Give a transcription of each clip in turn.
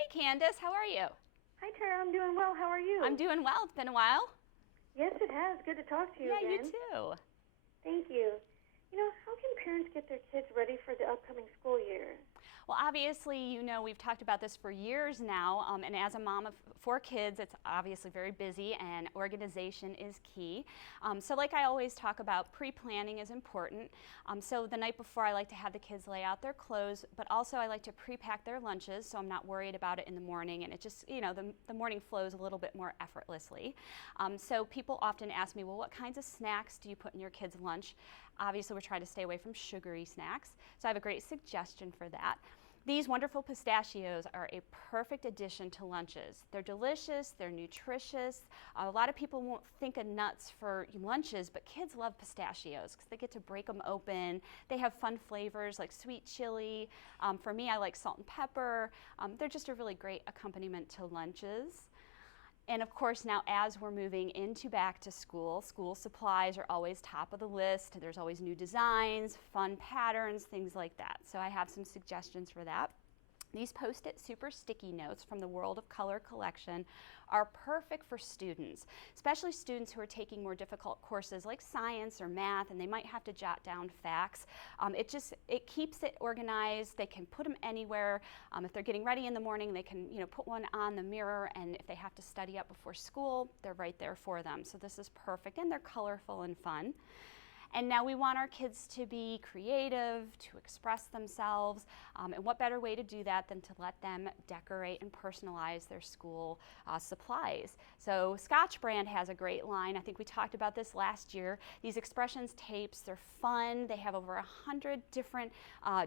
Hey Candace, how are you? Hi, Tara. I'm doing well. How are you? I'm doing well. It's been a while. Yes, it has. Good to talk to you Yeah, again. you too. Thank you. How can parents get their kids ready for the upcoming school year? Well, obviously, we've talked about this for years now, and as a mom of 4 kids, it's obviously very busy, and organization is key. So like I always talk about, pre-planning is important. So the night before, I like to have the kids lay out their clothes, but also I like to pre-pack their lunches, so I'm not worried about it in the morning, and it just, the morning flows a little bit more effortlessly. So people often ask me, well, what kinds of snacks do you put in your kids' lunch? Obviously, we're trying to stay away from sugary snacks, so I have a great suggestion for that. These wonderful pistachios are a perfect addition to lunches. They're delicious, they're nutritious. A lot of people won't think of nuts for lunches, but kids love pistachios because they get to break them open. They have fun flavors like sweet chili. For me, I like salt and pepper. They're just a really great accompaniment to lunches. And of course, now as we're moving into back to school supplies are always top of the list. There's always new designs, fun patterns, things like that. So I have some suggestions for that. These Post-it Super Sticky Notes from the World of Color collection are perfect for students, especially students who are taking more difficult courses like science or math, and they might have to jot down facts. It keeps it organized. They can put them anywhere. If they're getting ready in the morning, they can put one on the mirror, and if they have to study up before school, they're right there for them. So this is perfect, and they're colorful and fun. And now we want our kids to be creative, to express themselves, and what better way to do that than to let them decorate and personalize their school supplies. So Scotch Brand has a great line. I think we talked about this last year. These expressions tapes, they're fun. They have over 100 different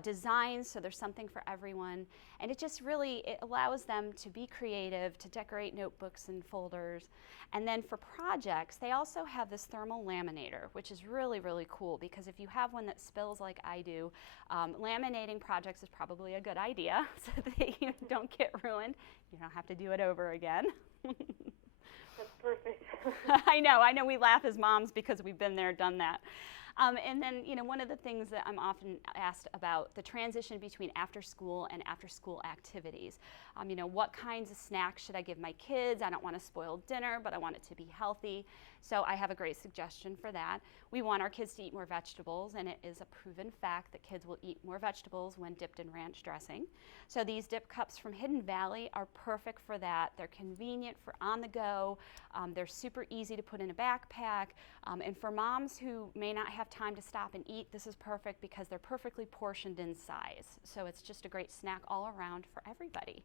designs, so there's something for everyone. And it allows them to be creative, to decorate notebooks and folders. And then for projects, they also have this thermal laminator, which is really cool, because if you have one that spills like I do, laminating projects is probably a good idea so they don't get ruined. You don't have to do it over again. That's perfect. I know we laugh as moms because we've been there, done that. And then, one of the things that I'm often asked about, the transition between after school and after school activities. What kinds of snacks should I give my kids? I don't want to spoil dinner, but I want it to be healthy. So I have a great suggestion for that. We want our kids to eat more vegetables, and it is a proven fact that kids will eat more vegetables when dipped in ranch dressing. So these dip cups from Hidden Valley are perfect for that. They're convenient for on the go. They're super easy to put in a backpack. And for moms who may not have time to stop and eat, this is perfect because they're perfectly portioned in size. So it's just a great snack all around for everybody.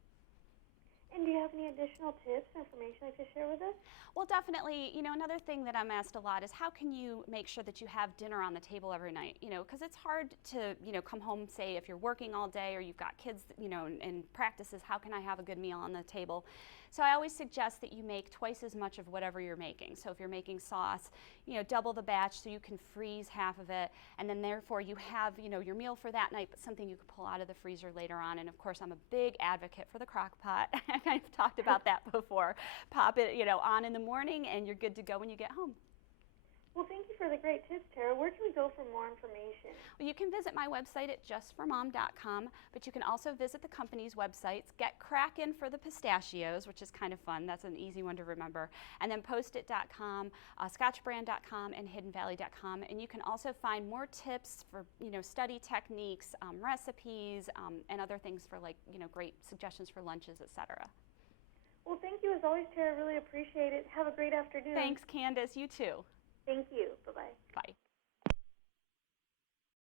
And do you have any additional tips or information you could share with us? Well, definitely, another thing that I'm asked a lot is how can you make sure that you have dinner on the table every night? Because it's hard to, come home, say, if you're working all day or you've got kids, and practices, how can I have a good meal on the table? So I always suggest that you make twice as much of whatever you're making. So if you're making sauce, double the batch so you can freeze half of it, and then therefore you have, your meal for that night, but something you could pull out of the freezer later on. And of course, I'm a big advocate for the crock pot. I've talked about that before. Pop it, on in the morning, and you're good to go when you get home. Well, thank you for the great tips, Tara. Where can we go for more information? Well, you can visit my website at justformom.com, but you can also visit the company's websites. Get crackin' for the pistachios, which is kind of fun. That's an easy one to remember. And then postit.com, scotchbrand.com, and hiddenvalley.com. And you can also find more tips for, study techniques, recipes, and other things for great suggestions for lunches, etc. Well, thank you as always, Tara. Really appreciate it. Have a great afternoon. Thanks, Candace. You too. Thank you. Bye-bye. Bye.